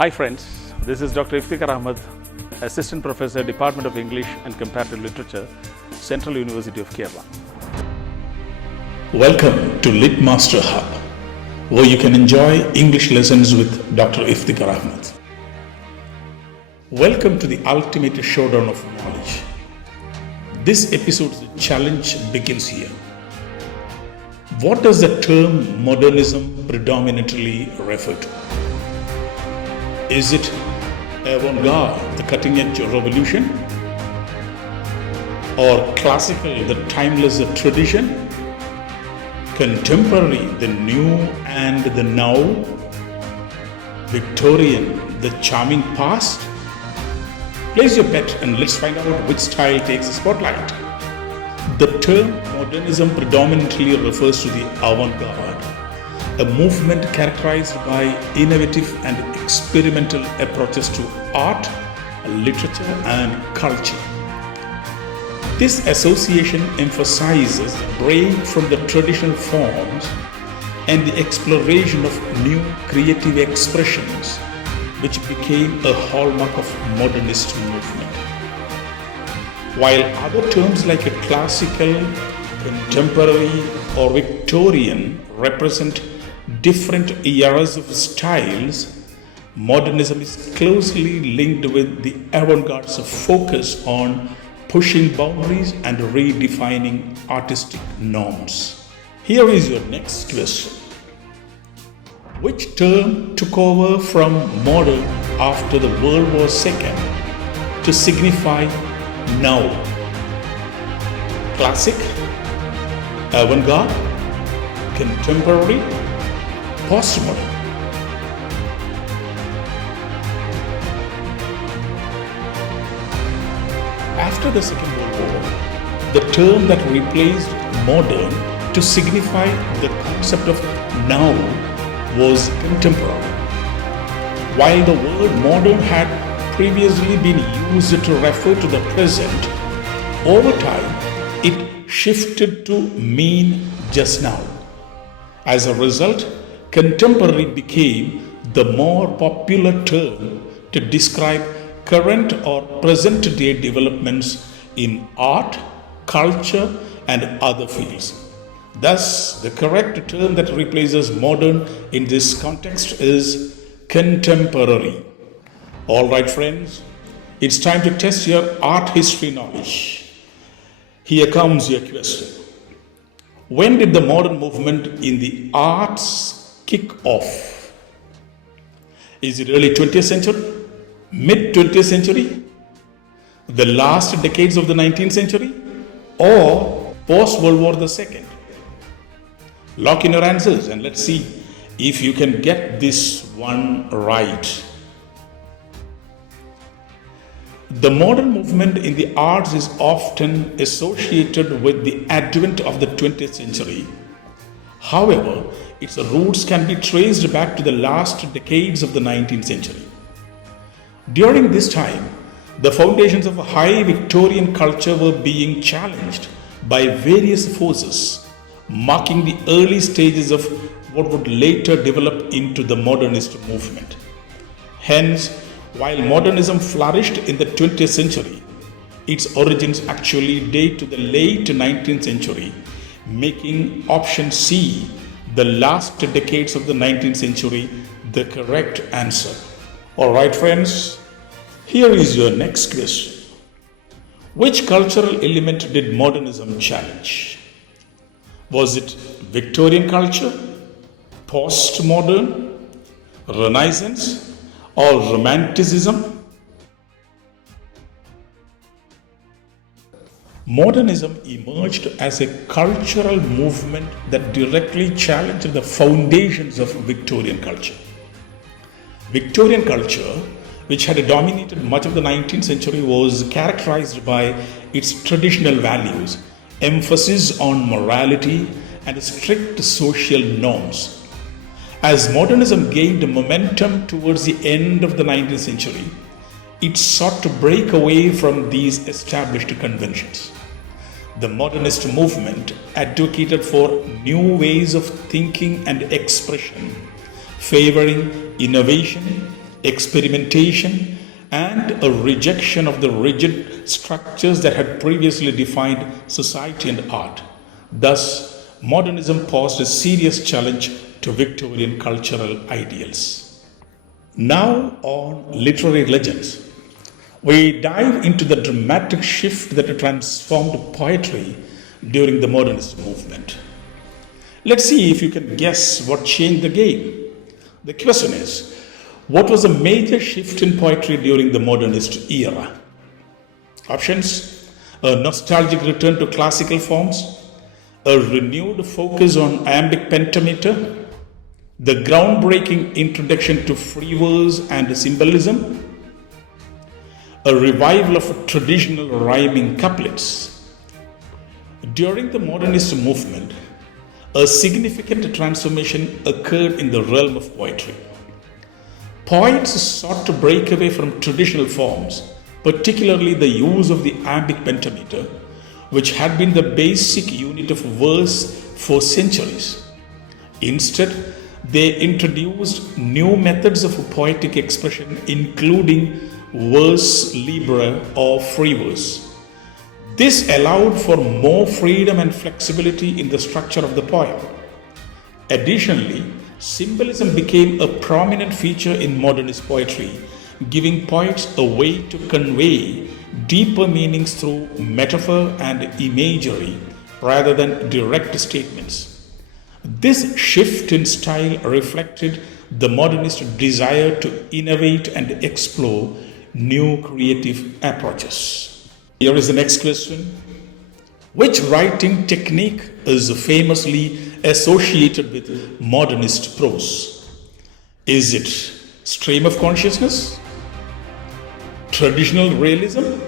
Hi friends, this is Dr. Iftikhar Ahmed, Assistant Professor, Department of English and Comparative Literature, Central University of Kerala. Welcome to Lit Master Hub, where you can enjoy English lessons with Dr. Iftikhar Ahmed. Welcome to the ultimate showdown of knowledge. This episode's challenge begins here. What does the term modernism predominantly refer to? Is it avant-garde, the cutting-edge revolution? Or classical, the timeless tradition? Contemporary, the new and the now? Victorian, the charming past? Place your bet and let's find out which style takes the spotlight. The term modernism predominantly refers to the avant-garde, a movement characterized by innovative and experimental approaches to art, literature, and culture. This association emphasizes the break from the traditional forms and the exploration of new creative expressions, which became a hallmark of modernist movement. While other terms like a classical, contemporary, or Victorian represent different eras of styles, modernism is closely linked with the avant-garde's focus on pushing boundaries and redefining artistic norms. Here is your next question. Which term took over from modern after the World War II to signify now? Classic, avant-garde, contemporary, postmodern. After the Second World War, the term that replaced modern to signify the concept of now was contemporary. While the word modern had previously been used to refer to the present, over time it shifted to mean just now. As a result, contemporary became the more popular term to describe current or present day developments in art, culture, and other fields. Thus, the correct term that replaces modern in this context is contemporary. Alright friends, it's time to test your art history knowledge. Here comes your question. When did the modern movement in the arts kick off? Is it early 20th century? Mid 20th century? The last decades of the 19th century? Or post World War II? Lock in your answers and let's see if you can get this one right. The modern movement in the arts is often associated with the advent of the 20th century. However, its roots can be traced back to the last decades of the 19th century. During this time, the foundations of a high Victorian culture were being challenged by various forces, marking the early stages of what would later develop into the modernist movement. Hence, while modernism flourished in the 20th century, its origins actually date to the late 19th century, making option C, the last decades of the 19th century, the correct answer. Alright friends, here is your next question. Which cultural element did modernism challenge? Was it Victorian culture, postmodern, Renaissance, or Romanticism? Modernism emerged as a cultural movement that directly challenged the foundations of Victorian culture. Victorian culture, which had dominated much of the 19th century, was characterized by its traditional values, emphasis on morality, and strict social norms. As modernism gained momentum towards the end of the 19th century, it sought to break away from these established conventions. The modernist movement advocated for new ways of thinking and expression, favoring innovation, experimentation, and a rejection of the rigid structures that had previously defined society and art. Thus, modernism posed a serious challenge to Victorian cultural ideals. Now, on literary legends, we dive into the dramatic shift that transformed poetry during the modernist movement. Let's see if you can guess what changed the game. The question is, what was a major shift in poetry during the modernist era? Options: a nostalgic return to classical forms, a renewed focus on iambic pentameter, the groundbreaking introduction to free verse and symbolism, a revival of traditional rhyming couplets. During the modernist movement, a significant transformation occurred in the realm of poetry. Poets sought to break away from traditional forms, particularly the use of the iambic pentameter, which had been the basic unit of verse for centuries. Instead, they introduced new methods of poetic expression, including verse libre or free verse. This allowed for more freedom and flexibility in the structure of the poem. Additionally, symbolism became a prominent feature in modernist poetry, giving poets a way to convey deeper meanings through metaphor and imagery rather than direct statements. This shift in style reflected the modernist desire to innovate and explore new creative approaches. Here is the next question. Which writing technique is famously associated with modernist prose? Is it stream of consciousness, traditional realism,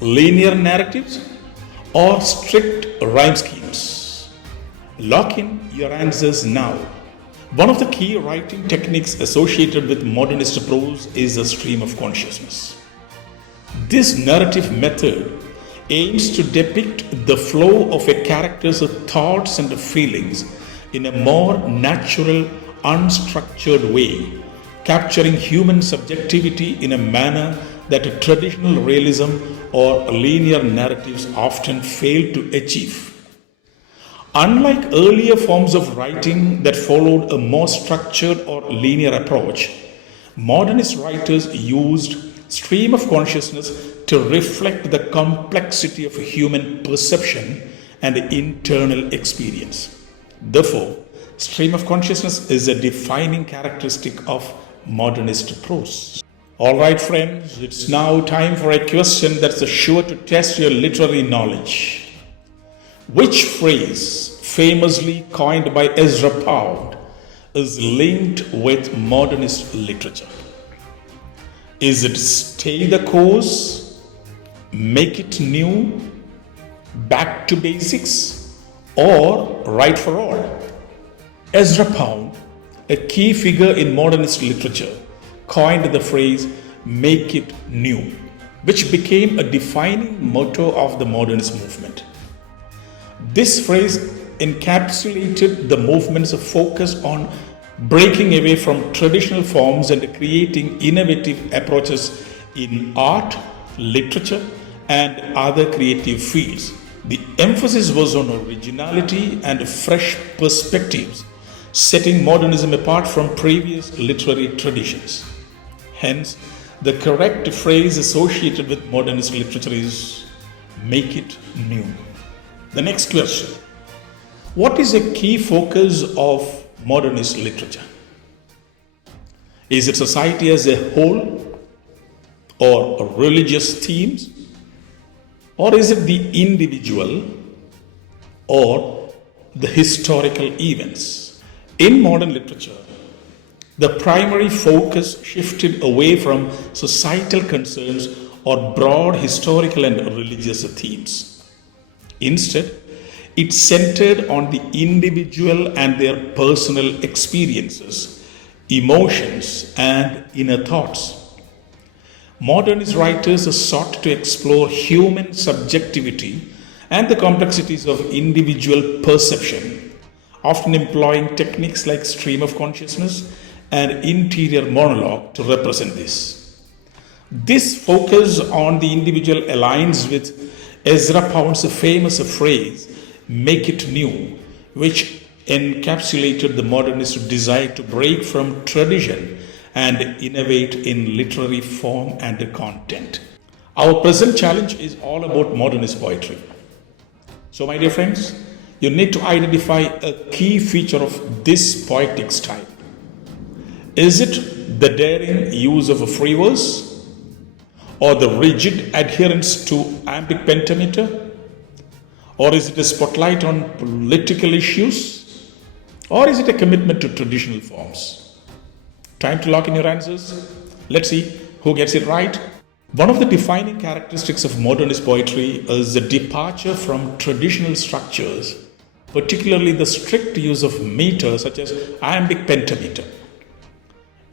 linear narratives, or strict rhyme schemes? Lock in your answers now. One of the key writing techniques associated with modernist prose is the stream of consciousness. This narrative method aims to depict the flow of a character's thoughts and feelings in a more natural, unstructured way, capturing human subjectivity in a manner that traditional realism or linear narratives often fail to achieve. Unlike earlier forms of writing that followed a more structured or linear approach, modernist writers used stream of consciousness to reflect the complexity of human perception and internal experience. Therefore, stream of consciousness is a defining characteristic of modernist prose. All right, friends, it's now time for a question that's sure to test your literary knowledge. Which phrase, famously coined by Ezra Pound, is linked with modernist literature? Is it stay the course, make it new, back to basics, or right for all? Ezra Pound, a key figure in modernist literature, coined the phrase make it new, which became a defining motto of the modernist movement. This phrase encapsulated the movement's focus on breaking away from traditional forms and creating innovative approaches in art, literature, and other creative fields. The emphasis was on originality and fresh perspectives, setting modernism apart from previous literary traditions. Hence, the correct phrase associated with modernist literature is make it new. The next question. What is a key focus of modernist literature? Is it society as a whole, or religious themes, or is it the individual, or the historical events? In modern literature, the primary focus shifted away from societal concerns or broad historical and religious themes. Instead, it centered on the individual and their personal experiences, emotions, and inner thoughts. Modernist writers sought to explore human subjectivity and the complexities of individual perception, often employing techniques like stream of consciousness and interior monologue to represent this. This focus on the individual aligns with Ezra Pound's famous phrase, "Make it new," which encapsulated the modernist desire to break from tradition and innovate in literary form and content. Our present challenge is all about modernist poetry. So, my dear friends, you need to identify a key feature of this poetic style. Is it the daring use of a free verse, or the rigid adherence to iambic pentameter, or is it a spotlight on political issues, or is it a commitment to traditional forms? Time to lock in your answers. Let's see who gets it right. One of the defining characteristics of modernist poetry is the departure from traditional structures, particularly the strict use of meter such as iambic pentameter.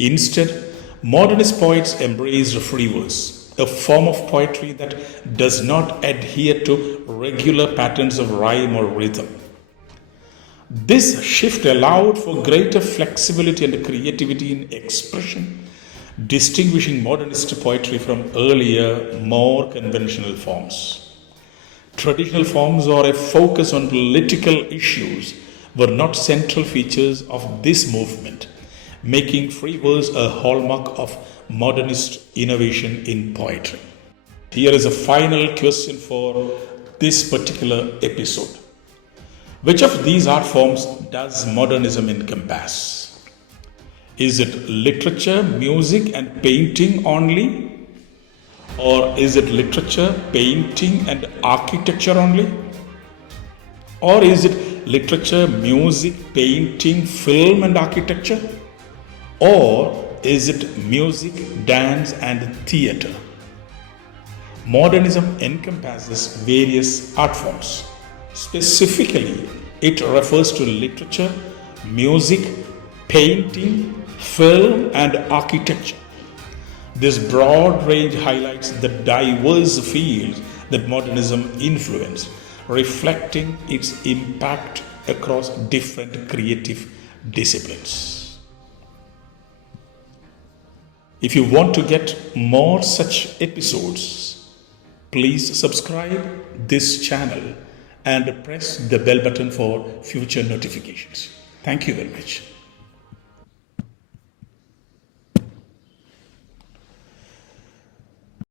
Instead, modernist poets embraced free verse, a form of poetry that does not adhere to regular patterns of rhyme or rhythm. This shift allowed for greater flexibility and creativity in expression, distinguishing modernist poetry from earlier, more conventional forms. Traditional forms or a focus on political issues were not central features of this movement, making free verse a hallmark of modernist innovation in poetry. Here is a final question for this particular episode. Which of these art forms does modernism encompass? Is it literature, music, and painting only? Or is it literature, painting, and architecture only? Or is it literature, music, painting, film, and architecture? Or is it music, dance, and theatre? Modernism encompasses various art forms. Specifically, it refers to literature, music, painting, film, and architecture. This broad range highlights the diverse fields that modernism influenced, reflecting its impact across different creative disciplines. If you want to get more such episodes, please subscribe this channel and press the bell button for future notifications. Thank you very much.